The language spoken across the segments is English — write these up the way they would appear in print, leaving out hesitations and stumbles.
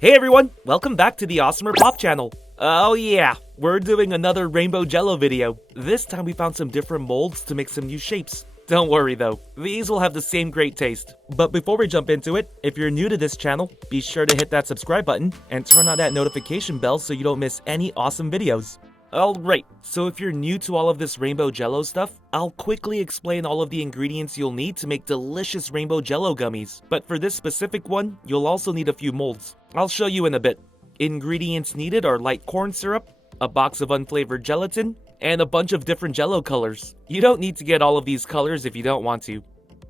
Hey everyone, welcome back to the AWESMR Pop channel. Oh yeah, we're doing another rainbow jello video. This time we found some different molds to make some new shapes. Don't worry though, these will have the same great taste. But before we jump into it, if you're new to this channel, be sure to hit that subscribe button and turn on that notification bell so you don't miss any awesome videos. Alright, so if you're new to all of this rainbow jello stuff, I'll quickly explain all of the ingredients you'll need to make delicious rainbow jello gummies. But for this specific one, you'll also need a few molds. I'll show you in a bit. Ingredients needed are light corn syrup, a box of unflavored gelatin, and a bunch of different jello colors. You don't need to get all of these colors if you don't want to.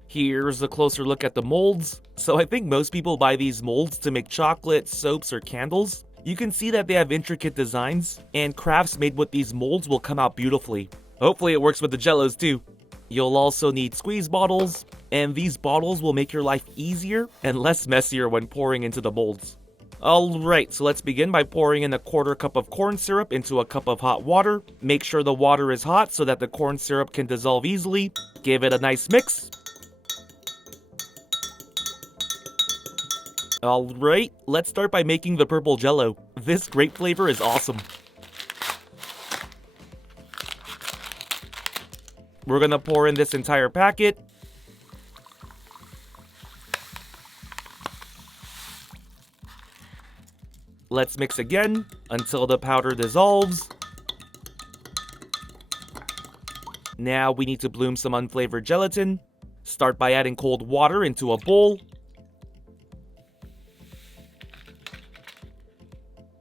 Here's a closer look at the molds. So I think most people buy these molds to make chocolate, soaps, or candles. You can see that they have intricate designs, and crafts made with these molds will come out beautifully. Hopefully it works with the jellos too. You'll also need squeeze bottles, and these bottles will make your life easier and less messier when pouring into the molds. Alright, so let's begin by pouring in a quarter cup of corn syrup into a cup of hot water. Make sure the water is hot so that the corn syrup can dissolve easily. Give it a nice mix. Alright, let's start by making the purple jello. This grape flavor is awesome. We're gonna pour in this entire packet. Let's mix again until the powder dissolves. Now we need to bloom some unflavored gelatin. Start by adding cold water into a bowl.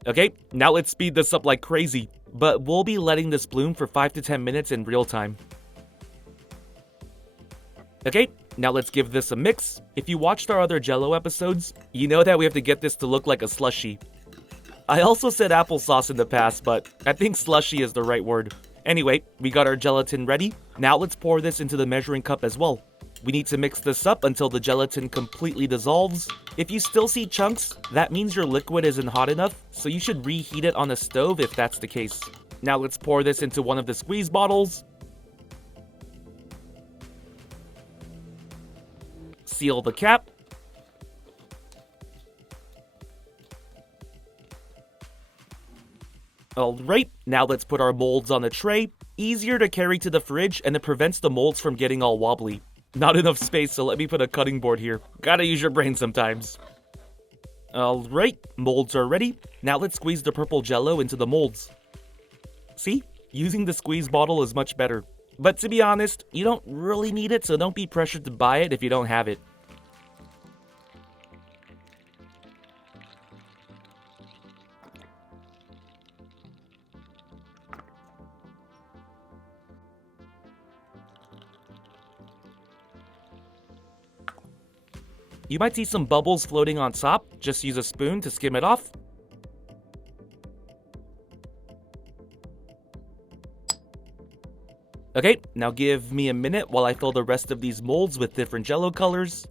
Okay, now let's speed this up like crazy, but we'll be letting this bloom for 5 to 10 minutes in real time. Okay, now let's give this a mix. If you watched our other Jello episodes, you know that we have to get this to look like a slushie. I also said applesauce in the past, but I think slushy is the right word. Anyway, we got our gelatin ready. Now let's pour this into the measuring cup as well. We need to mix this up until the gelatin completely dissolves. If you still see chunks, that means your liquid isn't hot enough, so you should reheat it on the stove if that's the case. Now let's pour this into one of the squeeze bottles. Seal the cap. Alright, now let's put our molds on a tray. Easier to carry to the fridge, and it prevents the molds from getting all wobbly. Not enough space, so let me put a cutting board here. Gotta use your brain sometimes. Alright, molds are ready. Now let's squeeze the purple jello into the molds. See? Using the squeeze bottle is much better. But to be honest, you don't really need it, so don't be pressured to buy it if you don't have it. You might see some bubbles floating on top. Just use a spoon to skim it off. Okay, now give me a minute while I fill the rest of these molds with different jello colors.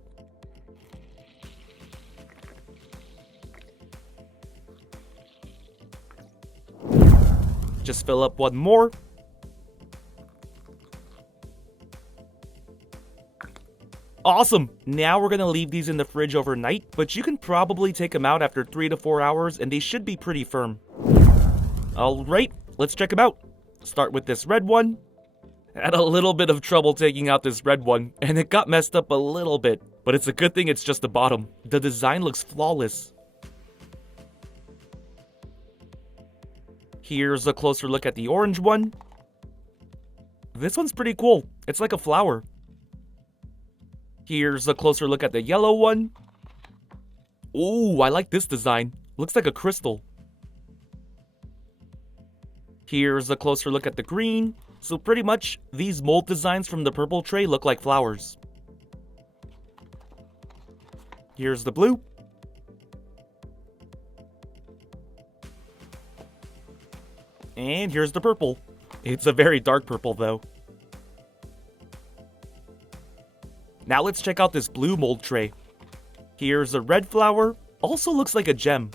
Just fill up one more. Awesome! Now we're gonna leave these in the fridge overnight, but you can probably take them out after 3 to 4 hours and they should be pretty firm. Alright, let's check them out. Start with this red one. Had a little bit of trouble taking out this red one, and it got messed up a little bit, but it's a good thing it's just the bottom. The design looks flawless. Here's a closer look at the orange one. This one's pretty cool. It's like a flower. Here's a closer look at the yellow one. Ooh, I like this design. Looks like a crystal. Here's a closer look at the green. So pretty much, these mold designs from the purple tray look like flowers. Here's the blue. And here's the purple. It's a very dark purple though. Now let's check out this blue mold tray. Here's a red flower, also looks like a gem.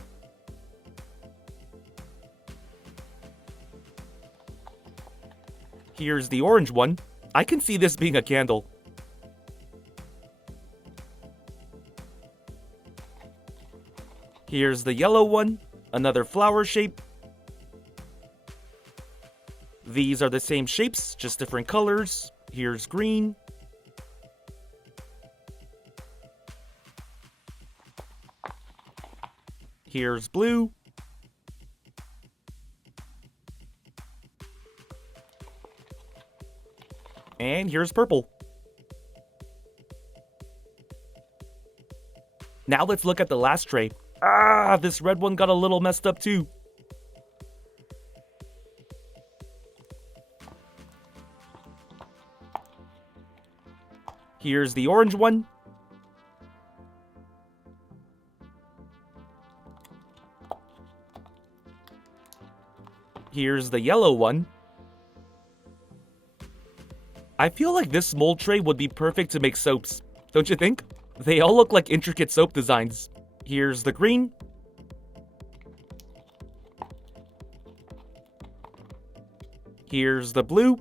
Here's the orange one. I can see this being a candle. Here's the yellow one, another flower shape. These are the same shapes, just different colors. Here's green. Here's blue. And here's purple. Now let's look at the last tray. Ah, this red one got a little messed up too. Here's the orange one. Here's the yellow one. I feel like this mold tray would be perfect to make soaps, don't you think? They all look like intricate soap designs. Here's the green. Here's the blue.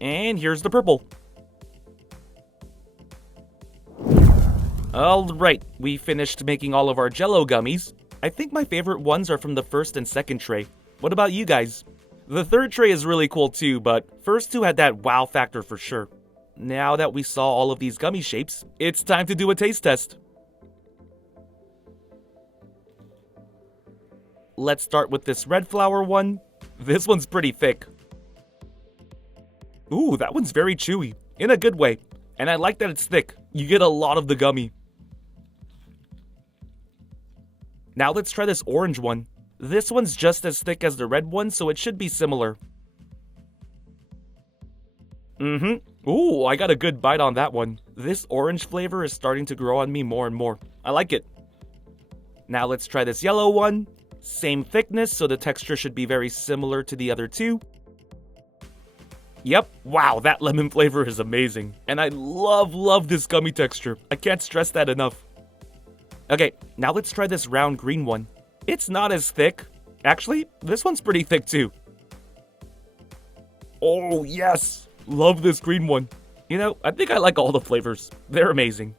And here's the purple. Alright, we finished making all of our Jello gummies. I think my favorite ones are from the first and second tray. What about you guys? The third tray is really cool too, but first two had that wow factor for sure. Now that we saw all of these gummy shapes, it's time to do a taste test. Let's start with this red flower one. This one's pretty thick. Ooh, that one's very chewy, in a good way. And I like that it's thick. You get a lot of the gummy. Now let's try this orange one. This one's just as thick as the red one, so it should be similar. Ooh, I got a good bite on that one. This orange flavor is starting to grow on me more and more. I like it. Now let's try this yellow one. Same thickness, so the texture should be very similar to the other two. Yep, wow, that lemon flavor is amazing. And I love this gummy texture. I can't stress that enough. Okay, now let's try this round green one. It's not as thick. Actually, this one's pretty thick too. Oh yes, love this green one. You know, I think I like all the flavors. They're amazing.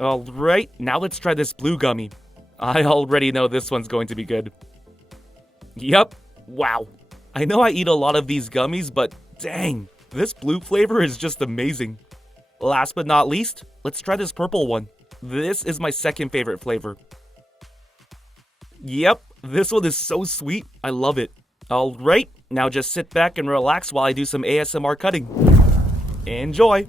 Alright, now let's try this blue gummy. I already know this one's going to be good. Yep, wow. I know I eat a lot of these gummies, but dang, this blue flavor is just amazing. Last but not least, let's try this purple one. This is my second favorite flavor. Yep, this one is so sweet. I love it. Alright, now just sit back and relax while I do some ASMR cutting. Enjoy!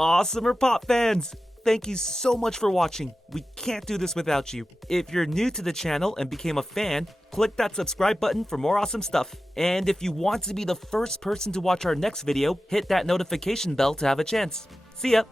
AWESMR Pop fans! Thank you so much for watching. We can't do this without you. If you're new to the channel and became a fan, click that subscribe button for more awesome stuff. And if you want to be the first person to watch our next video, hit that notification bell to have a chance. See ya!